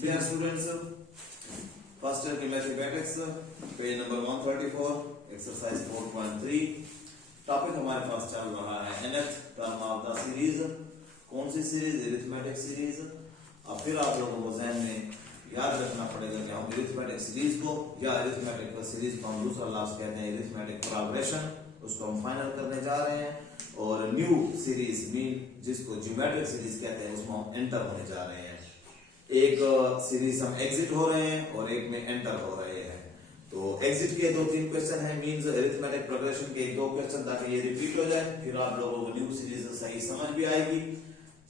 Dear students, first year mathematics, page number 134, exercise 4.3. Topic हमारे पास चल रहा है nth term of the series. कौन सी सीरीज? Arithmetic series. अब फिर आप लोगों को ध्यान में याद रखना पड़ेगा कि हम अरिथमेटिक सीरीज को या अरिथमेटिक सीरीज को हम दूसरा लफ्ज कहते हैं अरिथमेटिक प्रोग्रेशन, उसको हम फाइनल करने जा रहे हैं. और न्यू सीरीज मीन जिसको ज्योमेट्रिक सीरीज कहते हैं उसमें हम एंटर होने जा रहे हैं. एक सीरीज हम एग्जिट हो रहे हैं और एक में एंटर हो रहे हैं. तो एग्जिट के 2-3 क्वेश्चन है, मींस अरिथमेटिक प्रोग्रेशन के 2 क्वेश्चन ताकि ये रिपीट हो जाए, फिर आप लोगों को न्यू सीरीज सही समझ भी आएगी.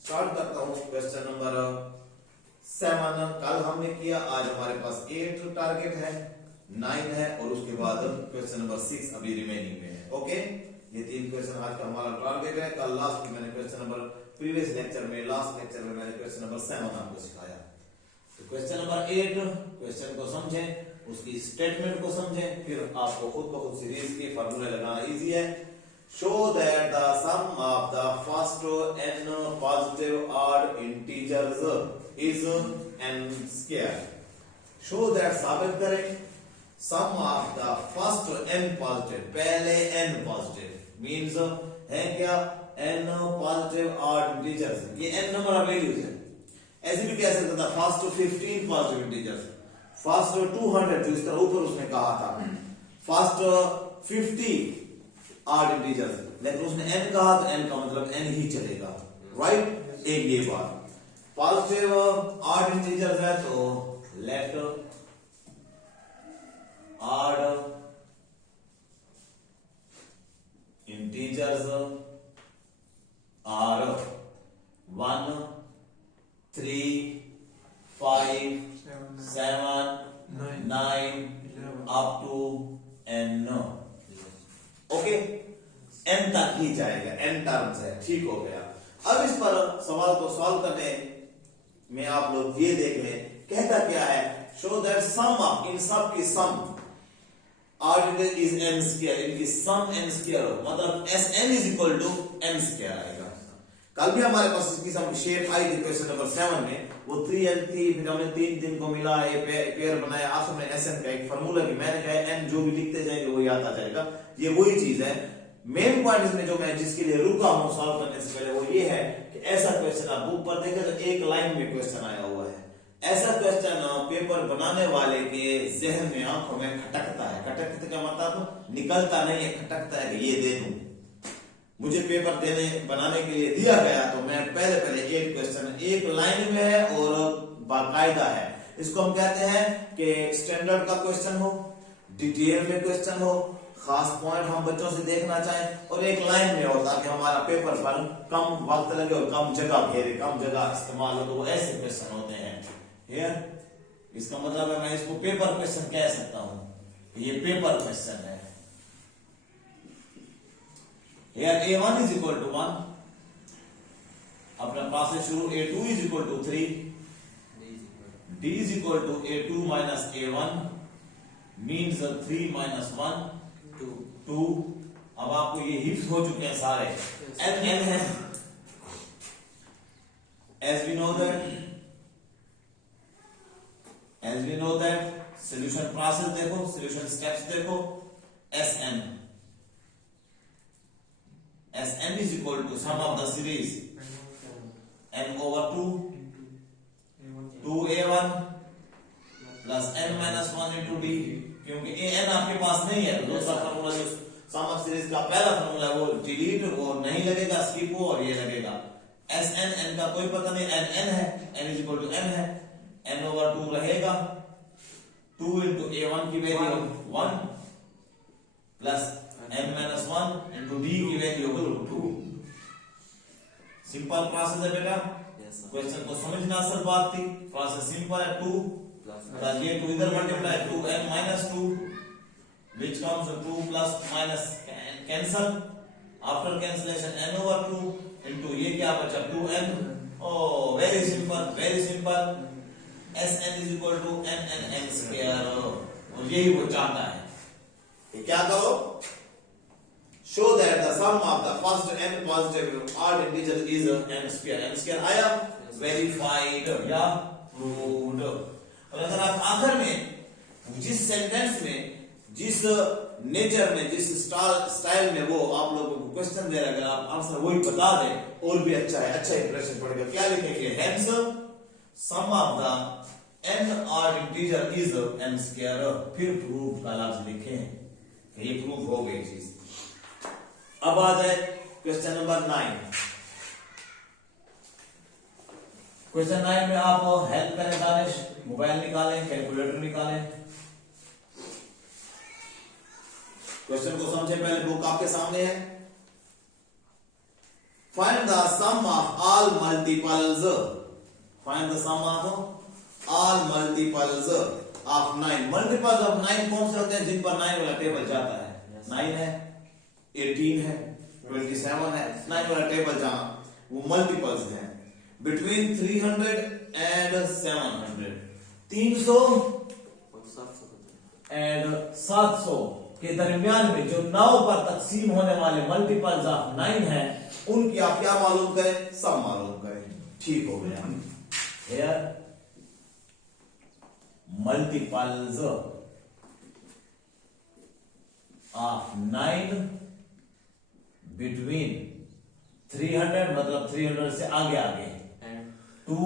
स्टार्ट करता हूं क्वेश्चन नंबर 7. कल हमने किया, आज हमारे पास 8 टारगेट है, 9 है और उसके बाद क्वेश्चन नंबर 6 अभी रिमेनिंग में है. ओके, ये 3 क्वेश्चन आज का हमारा टारगेट है. कल लास्ट में मैंने क्वेश्चन नंबर प्रीवियस लेक्चर में लास्ट लेक्चर में मैंने क्वेश्चन नंबर 7 आपको सिखाया. तो क्वेश्चन नंबर 8 क्वेश्चन को समझें, उसकी स्टेटमेंट को समझें, फिर आपको खुद ब खुद सीरीज के फार्मूले लगाना इजी है. Show that the sum of the first n positive odd integers is n square. Show that साबित करें sum of the first n positive, पहले n पॉजिटिव मींस है क्या, n पॉजिटिव ऑड इंटीजर्स. ये n नंबर ऑफ वैल्यूज है. ऐसे भी कह सकता था फर्स्ट 15 पॉजिटिव इंटीजर्स, फर्स्ट 200 जो इस तरह ऊपर उसने कहा था, फर्स्ट 50 ऑड इंटीजर्स, लेकिन उसने n कहा तो n का मतलब n ही चलेगा. राइट, एक ये बात. पॉजिटिव ऑड इंटीजर्स है तो let odd integers are 1, 3, 5, 7, 9 up to n. Okay, n तक ही जाएगा, n टर्म्स है. ठीक हो गया. अब इस पर सवाल को सॉल्व करने में आप लोग ये देख लें, कहता क्या है, शो दैट सम ऑफ, इन सब की sum odd is n square, इनकी सम n स्क्वायर हो, मतलब Sn is equal to n square आएगा. कल भी हमारे पास इसकी सम शेप आई थी क्वेश्चन नंबर 7 में, वो 3n थी, फिर हमने 3 को मिला, पेयर बनाया. आज हमने Sn का एक फार्मूला भी, मैंने कहा n जो भी लिखते जाएंगे वही आता जाएगा. ये वही चीज है. मेन पॉइंट इसमें जो मैं जिसके लिए रुका हूं सॉल्व करने से पहले वो ये है कि ऐसा क्वेश्चन आप बुक पर देखें तो एक लाइन में क्वेश्चन आया हुआ है. ऐसा क्वेश्चन पेपर बनाने वाले के जहन में, आंखों में खटकता है. खटकते का मतलब निकलता नहीं है, खटकता है कि ये दे दूं, मुझे पेपर देने बनाने के लिए दिया गया तो मैं पहले एक क्वेश्चन एक लाइन में है और बाकायदा है. इसको हम कहते हैं कि स्टैंडर्ड का क्वेश्चन हो, डिटेल में क्वेश्चन हो, खास पॉइंट हम बच्चों से देखना चाहें और एक लाइन में हो, ताकि हमारा पेपर पर कम वक्त लगे और कम जगह घेरे, कम जगह इस्तेमाल हो. तो वो ऐसे क्वेश्चन होते हैं. हियर इसका मतलब है मैं इसको पेपर क्वेश्चन कह सकता हूं, ये पेपर क्वेश्चन है. Here A1 is equal to 1, अपना प्रोसेस शुरू, A2 is equal to 3, D is equal to A2 minus A1 means 3 minus 1 2. अब आपको ये हिफ्ज हो चुके हैं सारे. n है, as we know that solution process देखो, solution steps देखो. Sn is equal to sum of the series n over 2 2a1 plus n minus 1 into d. क्योंकि an आपके पास नहीं है तो दूसरा फार्मूला जो सम ऑफ सीरीज का पहला फार्मूला है वो डिलीट, वो नहीं लगेगा, स्किप हो, और ये लगेगा. Sn n का कोई पता नहीं, n है, n is equal to n है, n over 2 रहेगा. 2 into a1 की value 1 plus n minus 1 into d की वैल्यू 2. सिंपल प्रोसेस है बेटा. क्वेश्चन को समझना असल बात थी. प्रोसेस सिंपल है. 2 प्लस ये 2 इधर multiply 2n minus 2 which comes 2 plus minus cancel. After cancellation n over 2 into ये क्या बचा 2n. oh very simple. Sn is equal to n square. और यही वो चाहता है. ये क्या करो, show that the sum of the first n positive odd integers is n square. n square आया, verified. या proved। और अगर आप आखिर में जिस सेंटेंस में, जिस नेचर में, जिस स्टाइल में वो आप लोगों को क्वेश्चन दे रहा है, अगर आप आंसर वही बता दें और भी अच्छा है, अच्छा इंप्रेशन पड़ेगा। क्या लिखेंगे? Hence sum of the n odd integer is n square, फिर प्रूफ का लफ्ज लिखें, ये प्रूफ हो गई चीज। अब आ जाए क्वेश्चन नंबर 9। क्वेश्चन 9 में आप हेल्प करें दानिश, मोबाइल निकालें, कैलकुलेटर निकालें, क्वेश्चन को समझे। पहले बुक आपके सामने है। Find the sum of all multiples, find the sum of all multiples of 9। Multiples of 9 कौन से होते हैं? जिन पर 9 वाला टेबल जाता है। 9 है, 18 है, 27 है, 9 वाला टेबल जहां वो मल्टीपल्स हैं। बिटवीन 300 एंड 700, 300 एंड 700 के दरमियान में जो 9 पर तकसीम होने वाले मल्टीपल्स ऑफ 9 हैं, उनकी आप क्या मालूम करें? सब मालूम करें। ठीक हो गया। Here multiples of 9 between 300 मतलब 300 से आगे आगे टू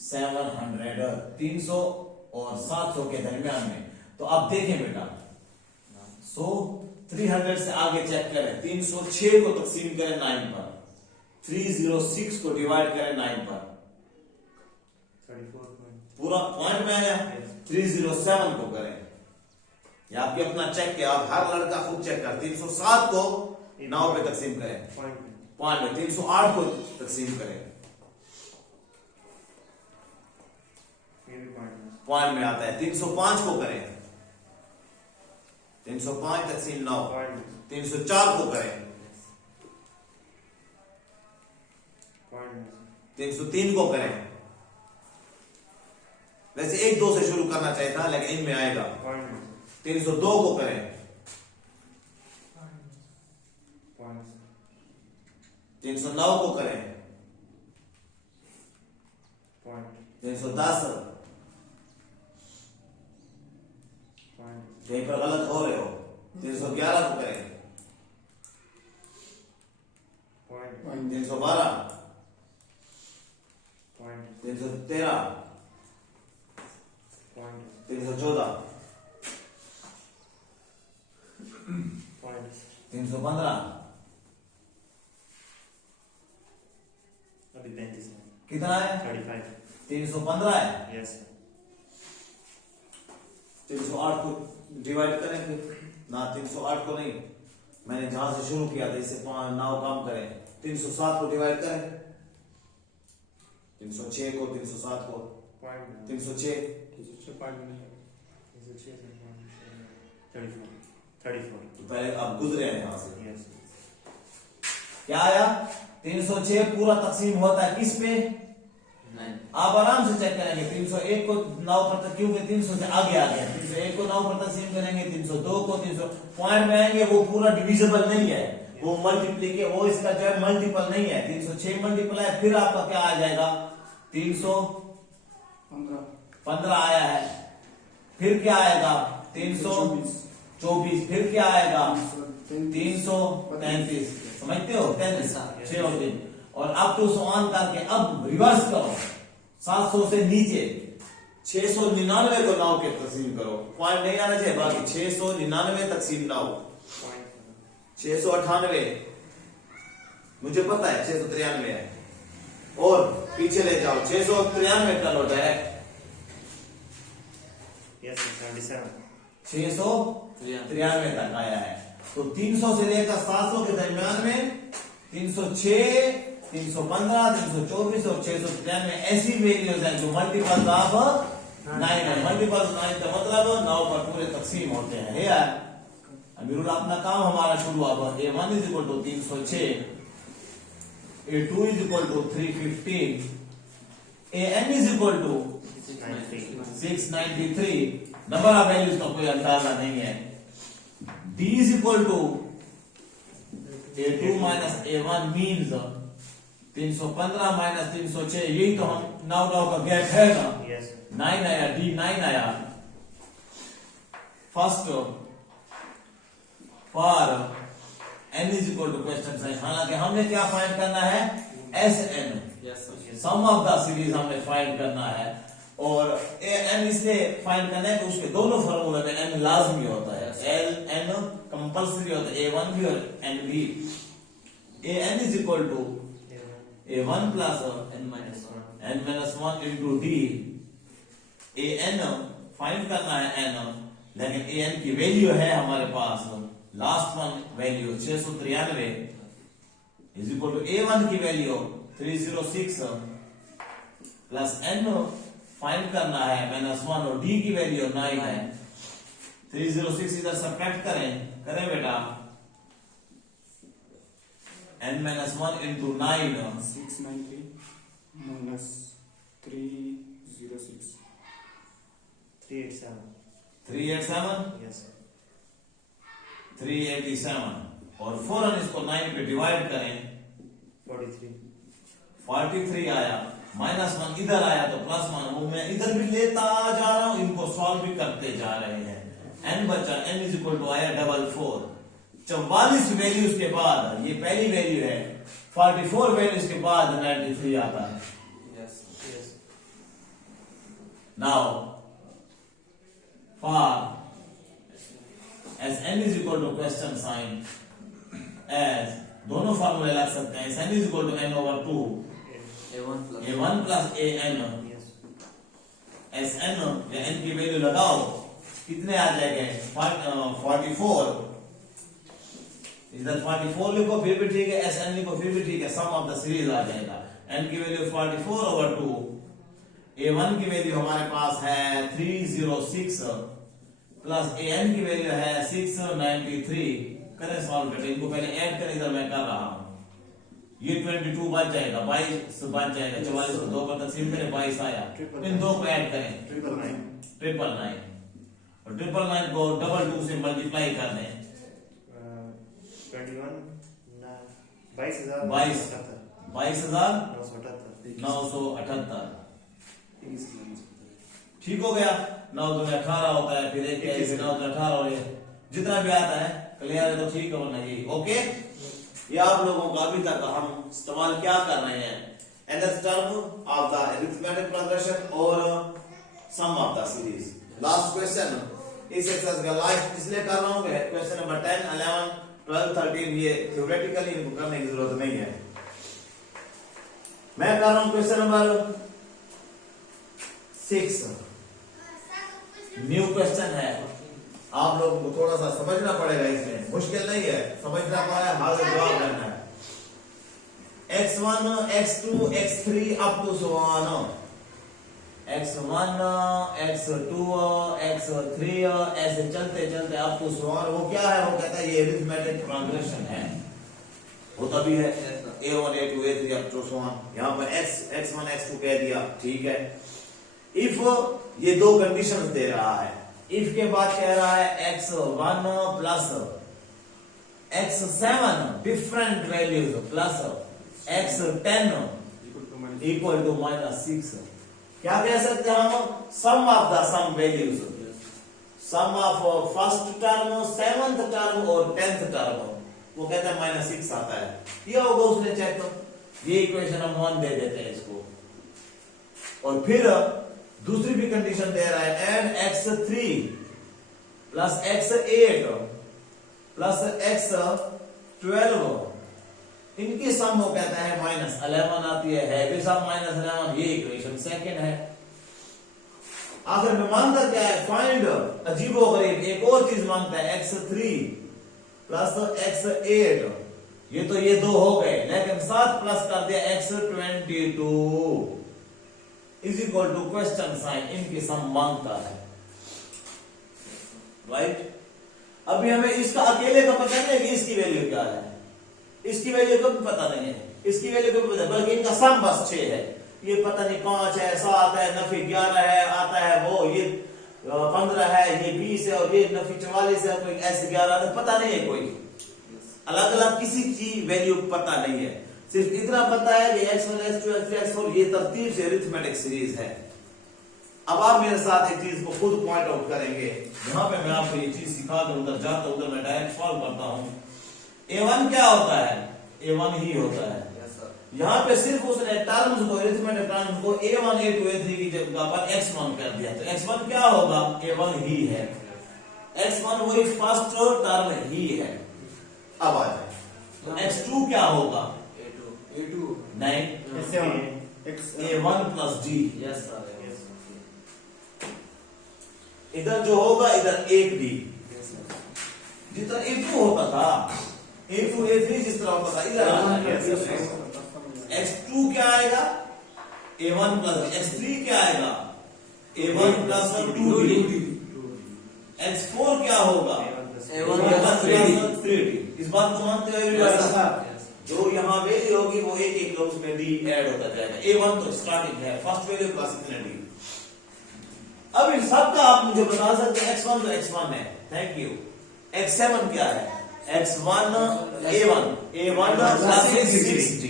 700, 300 और 700 के दरमियान में। तो आप देखें बेटा, 300 से आगे चेक करें, 306 को तकसीम करें 9 पर, 306 को डिवाइड करें 9 पर, 34 पूरा पॉइंट में आया। 307 को करें, या आपके अपना चेक किया, आप हर लड़का खुद चेक कर। 307 को 9 पे तकसीम करें, पॉइंट में 308 को तकसीम करें, पॉइंट में आता है। 305 को करें, 305 तकसीम 9, 304 को करें, 303 को करें। वैसे 1-2 से शुरू करना चाहिए था, लेकिन इनमें आएगा। 302 को करें, 309 को करें, 310। कहीं पर गलत हो रहे हो। 311 को करें, 312, 313, 314, 315, अभी 35 कितना है? 35। 315 है। यस 308 को डिवाइड करें फिर ना, 308 को नहीं, मैंने जहां से शुरू किया था इससे 9 कम करें। 307 को डिवाइड करें, 306 को, 307 को, 306, 34। तो पहले आप गुजरे हैं यहां से। यस क्या आया? 306 पूरा तकसीम होता है किस पे? आप आराम से चेक करेंगे। 301 को 9 पर, क्योंकि 300 से आगे आ गया, 301 को 9 पर तकसीम करेंगे, 302 को, 300 पॉइंट में आएंगे, वो पूरा डिविजिबल नहीं है, वो मल्टीप्लीकेट, वो इसका जो है मल्टीपल नहीं है। 306 मल्टीपल है, फिर आपका क्या आ जाएगा? 315 आया है, फिर क्या आएगा? 324, फिर क्या आएगा? 333, समझते हो? 6 और 3 और अब टू समान करके अब रिवर्स करो, 700 से नीचे 699 को 9 के तकसीम करो। पॉइंट नहीं आना चाहिए, बाकी 699 तकसीम 9, 698, मुझे पता है 693 है, और पीछे ले जाओ 693 कर लो डायरेक्ट। यस 77 693 तक आया है। तो 300 से लेकर 700 के दरमियान में 306, 315, 324 और 693 ऐसी वैल्यूज हैं जो मल्टीपल्स ऑफ 9 है। मल्टीपल्स 9 का मतलब 9 पर पूरे तकसीम होते हैं। यार अमीरुल, अपना काम हमारा शुरू अब A1 is equal to 306, A2 is equal to 315, AN is equal to 693। Number of values का कोई अंदाजा नहीं है। D is equal to A2 minus A1 means 315 minus 306, यही तो हम 9 का गैप है ना। Yes. 9 आया, D9 आया। First for n is equal to question sign, हालांकि हमने क्या फाइंड करना है, Sn, sum of the series हमने फाइंड करना है। और n इसलिए फाइंड करना है कि उसके दोनों फार्मूले में n लाजमी होता है, n कंपल्सरी होता है, a1 भी और n भी। an is equal to a1 plus n minus 1 into d। an find करना है n, लेकिन an की वैल्यू है हमारे पास, last one value 693 is equal to a1 की वैल्यू 306 प्लस n फाइंड करना है -1 और d की वैल्यू 9 है। 306 इधर सब्ट्रैक्ट करें बेटा, n minus 1 into 9 693 minus 306 387. 387 Yes, sir. 387 और फौरन इसको 9 पे डिवाइड करें, 43. 43 आया, -1 इधर आया तो +1, वो मैं इधर भी लेता जा रहा हूं, इनको सॉल्व भी करते जा रहे हैं। n बचा, n इज इक्वल टू आया 44, 44 वैल्यूज के बाद, ये पहली वैल्यू है, 44 वैल्यूज के बाद 93 आता है। Yes. Now for as n is equal to question sign, as दोनों फार्मूले लग सकते हैं, n is equal to n over 2 a1 plus an, Yes. sn या n की वैल्यू लगाओ, कितने आ जाएंगे, 44, इधर 44 लिखो फिर भी ठीक है, sn लिखो फिर भी ठीक है, सम ऑफ द सीरीज आ जाएगा। n की वैल्यू 44 over 2, a1 की वैल्यू हमारे पास है 306 प्लस an की वैल्यू है 693। करें सॉल्व बेटे, इनको पहले ऐड करें, इधर मैं कर रहा हूं, ये 22 बच जाएगा, 22 बच जाएगा, 44 को 2 पर तकसीम करें, 22 आया, इन दो को ऐड करें, 999 और 999 को 22 से मल्टीप्लाई कर दें, 21. 22,000. 22,978 ठीक हो गया। 9 2 18 होता है, फिर 1 फिर 9 2 18 और जितना भी आता है क्लियर है तो ठीक है, वरना ये ओके। ये आप लोगों को अभी तक हम इस्तेमाल क्या कर रहे हैं, nth term of the arithmetic progression और sum of the series. Last question इस एक्सरसाइज का लास्ट इसलिए कर रहा हूं कि क्वेश्चन नंबर 10 11 12 13 ये थ्योरेटिकली इनको करने की जरूरत नहीं है। मैं कर रहा हूं क्वेश्चन नंबर 6, न्यू क्वेश्चन है, आप लोगों को थोड़ा सा समझना पड़ेगा, इसमें मुश्किल नहीं है, समझना पड़ेगा, हाल जवाब करना है। x1 x2 x3 up to so on, x1 x2 x3 ऐसे चलते चलते अप टू सो ऑन। वो क्या है, वो कहता है ये अरिथमेटिक प्रोग्रेशन है, होता भी है a1 a2 a3 up to so on. यहां पर x1 x2 कह दिया, ठीक है। इफ ये दो कंडीशंस दे रहा है, इफ के बाद कह रहा है x1 plus x7 different values plus x10 equal to -6। क्या कह सकते हैं हम, sum of the sum values, sum of first term, 7th term और 10th टर्म, वो कहता है -6 आता है। ये होगा उसने चेक, ये इक्वेशन हम 1 दे देते हैं इसको। और फिर दूसरी भी कंडीशन दे रहा है, add x3 plus x8 plus x12, इनकी सम वो कहता है -11 आती है भी सम -11, ये इक्वेशन सेकंड है। आखिर में मांगता क्या है, फाइंड, अजीबोगरीब एक और चीज मांगता है, x3 प्लस x8, ये तो ये दो हो गए, लेकिन साथ प्लस कर दिया x22 is equal to question sign, इनकी सम मांगता है, राइट। अभी हमें इसका अकेले का पता नहीं है कि इसकी वैल्यू क्या है, इसकी वैल्यू को भी पता नहीं है, इसकी वैल्यू को भी पता, बल्कि इनका सम बस 6 है, ये पता नहीं 5 है, 7 है, नफी 11 है, आता है वो, ये 15 है, ये 20 है, और ये नफी 44 है, कोई ऐसे 11 है, पता नहीं है, कोई अलग अलग किसी की वैल्यू पता नहीं है। सिर्फ इतना पता है कि x1 x2 x3 x4 ये तरतीब से अरिथमेटिक सीरीज है। अब आप मेरे साथ एक चीज को खुद पॉइंट आउट करेंगे, जहां पे मैं आपको ये चीज सिखा कर उधर जाता उधर मैं डायरेक्ट सॉल्व करता हूं। a1 क्या होता है? a1 ही होता है। यहाँ पे सिर्फ उसने टर्म्स को, अरिथमेटिक टर्म्स को a1 a2 a3 की जगह पर x1 कर दिया, तो x1 क्या होगा? a1 ही है। x1 वही फर्स्ट टर्म ही है। अब आ जाए तो x2 क्या होगा? A2 नहीं, X a1 plus d। yes sir इधर जो होगा इधर एक d, जितना a2 होता था a2 a3 जिस तरह होता था इधर आ जाएगा। x2 क्या आएगा? a1 प्लस x3 क्या आएगा? a1 plus 2d। x4 क्या होगा? A1 plus plus 3d। इस बात को मानते हो everybody? जो यहाँ वैल्यू होगी वो एक एक लोग उसमें d ऐड होता जाएगा। a1 तो स्टार्टिंग है, फर्स्ट वैल्यू प्लस इतने d। अब इन सब का आप मुझे बता सकते हैं x1 तो x1 है, थैंक यू। x7 क्या है? x1 a1 plus 6d।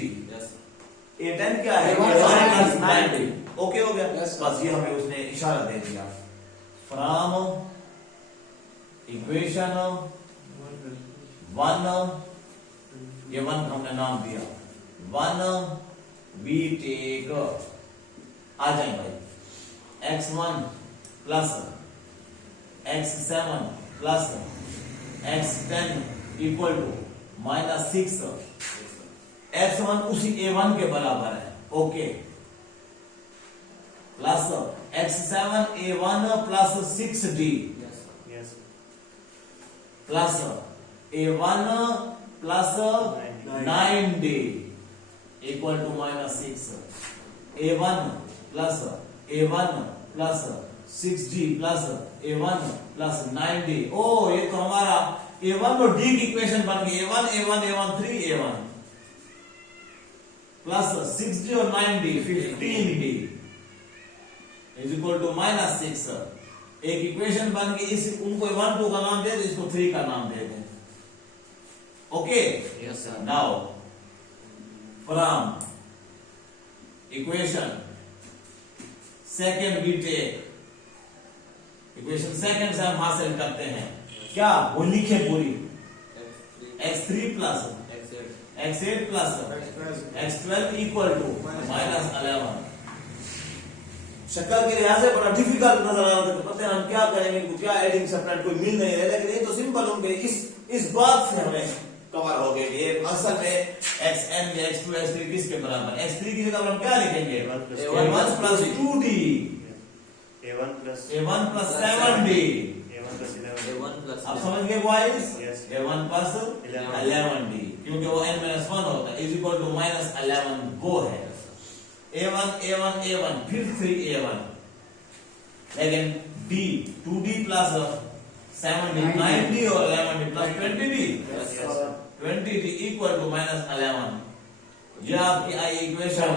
a10 क्या है? a1 plus 9d। ओके हो गया? Yes, बस ये हमें उसने इशारा दे दिया। फ्रॉम इक्वेशन 1, ये 1 हमने नाम दिया, 1 वी टेक, आ जाए भाई, x1 plus x7 plus x10 equal to -6। x1 उसी a1 के बराबर है, okay, plus x7 a1 plus 6d Yes. Plus a1 plus 9d equal to -6। a1 plus 6d plus a1 plus 9d। ओ ये तो हमारा a1 और d की इक्वेशन बन गई। a1 3a1 प्लस 6d और 9d 15d is equal to -6। एक इक्वेशन बन गई, इस उनको 1 2 का नाम दे दो, इसको 3 का नाम दे दें। Okay, yes sir now from equation second we take, equation second से हम हासिल करते हैं क्या? वो लिखे पूरी, x3 plus x8 plus x12 equal to -11। शक्ल के लिहाज से बड़ा डिफिकल्ट नजर आ रहा है, पता है हम क्या करेंगे, क्या एडिंग सेपरेट कोई मिल नहीं रहा, लेकिन ये तो सिंपल होंगे। इस बात से हमें कवर हो गए कि ये असल में xn x2 x3 किसके बराबर? x3 की जगह हम क्या लिखेंगे? a1 plus 2d A1 plus a1 plus 7d। A1 plus 11. A1 plus आप समझ गए boys? Yes. a1 plus 11d, क्योंकि वो n-1 होता है, इज इक्वल टू -11 वो है। a1 फिर 3a1, लेकिन d 2d plus 7d 9d और 11d plus 20d, yes sir 20d equal to -11। ये आपकी आई इक्वेशन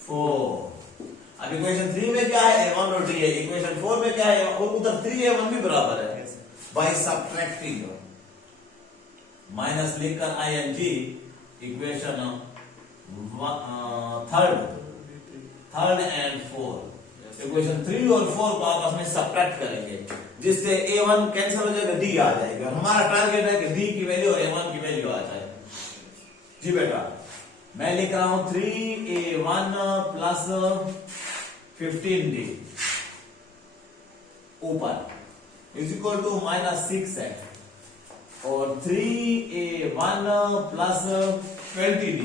4। अब इक्वेशन 3 में क्या है? a1 और d है। इक्वेशन 4 में क्या है? और उधर 3a1 भी बराबर है। Yes. बाय सब्ट्रैक्टिंग माइनस लेकर ing equation third and fourth, equation 3 और 4 को आपस में सब्ट्रैक्ट करेंगे, जिससे a1 कैंसिल हो जाएगा, d आ जाएगा। और हमारा टारगेट है कि d की वैल्यू और a1 की वैल्यू आ जाए। जी बेटा, मैं लिख रहा हूं 3a1 प्लस 15d ऊपर इज इक्वल टू -6 है, और 3a1 प्लस 20d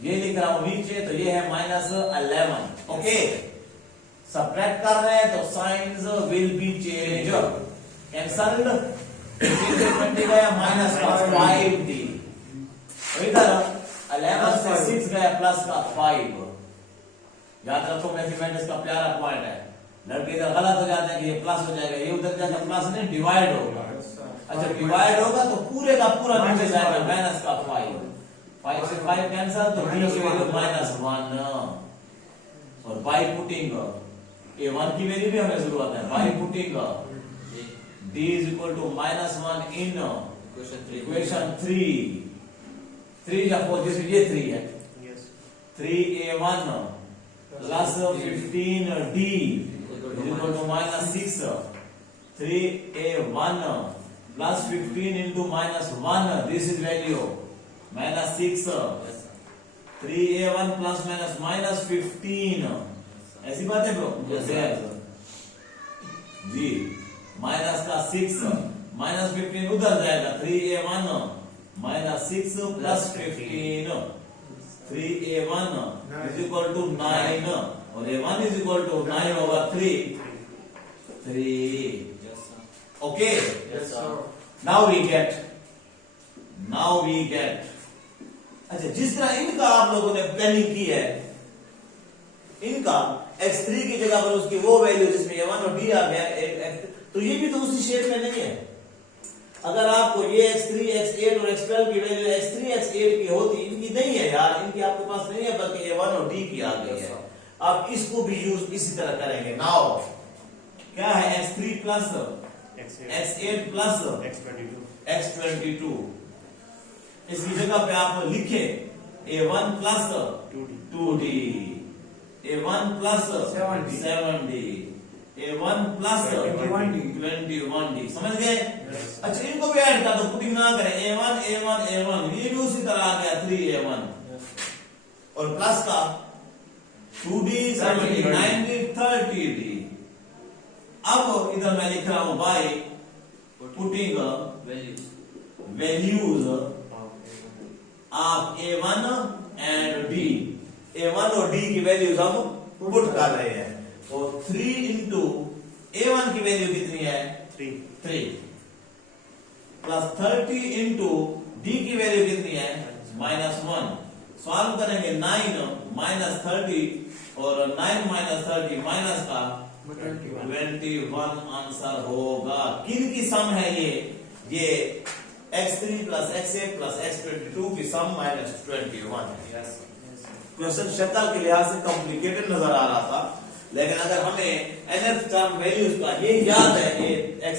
ये लिख रहा हूं नीचे, तो ये है -11। ओके, सब्ट्रैक्ट कर रहे हैं तो science will be change, cancelled, 20 गया -5d, इधर 11 से 6 गया प्लस का 5। याद रखो मैथमेटिक्स का प्यारा पॉइंट है, लड़के इधर गलत हो जाते हैं कि ये प्लस हो जाएगा, ये उधर जाकर प्लस नहीं डिवाइड होगा। अच्छा, डिवाइड होगा तो पूरे का पूरा नीचे जाएगा माइनस का 5 से 5 कैंसिल, तो d की वैल्यू -1, और बाय पुटिंग a1 की वैल्यू भी हमें जरूरत है, by putting d is equal to -1 in Question 3. Equation 3 3 या 4 जिसमें ये 3 है Yes. 3a1 plus 15d is equal to minus 6. 3a1 plus 15 into minus 1, this is value minus 6. Yes, sir. 3a1 plus minus 15, ऐसी बात है ब्रो? Yes, sir. जी minus का 6 minus 15 उधर जाएगा 3a1 minus 6 plus 15 3a1 is equal to 9 और a1 is equal to 9 over 3 Yes, sir. okay. Yes, sir. now we get अच्छा जिस तरह इनका आप लोगों ने प्लानिंग की है इनका x3 की जगह पर उसकी वो वैल्यू जिसमें a1 और d आ गया तो ये भी तो उसी शेप में नहीं है। अगर आपको ये x3 x8 और x12 की वैल्यू x3 x8 की होती इनकी नहीं है यार इनकी आपके पास नहीं है बल्कि a1 और d की आ गई है। आप इसको भी यूज इसी तरह करेंगे। नाउ क्या है x3 plus x8 plus X22. x22 इसकी जगह पे आप लिखे a1 plus 2D. 2d a1 plus 7d a1 plus 21d समझ गए? Yes. अच्छा इनको भी ऐड कर दो पुटिंग ना करें a1 ये भी उसी तरह आ गया 3a1 और प्लस का 2d 7d 9d 30d। अब इधर मैं लिख रहा हूं by putting Values. Values Of A1. Of a1 and d a1 और d की वैल्यूज हम पुट कर रहे हैं और 3 इंटू a1 की वैल्यू कितनी है 3. 3 प्लस 30 इंटू d की वैल्यू कितनी है -1 सॉल्व करेंगे 9 माइनस 30 और 9 माइनस 30 माइनस का 21 आंसर होगा। किन की सम है ये x3 plus x8 plus x22 की सम -21 है। Yes. क्वेश्चन शक्ल के लिहाज से कॉम्प्लिकेटेड नजर आ रहा था लेकिन अगर हमें nth टर्म वैल्यूज का ये याद है ये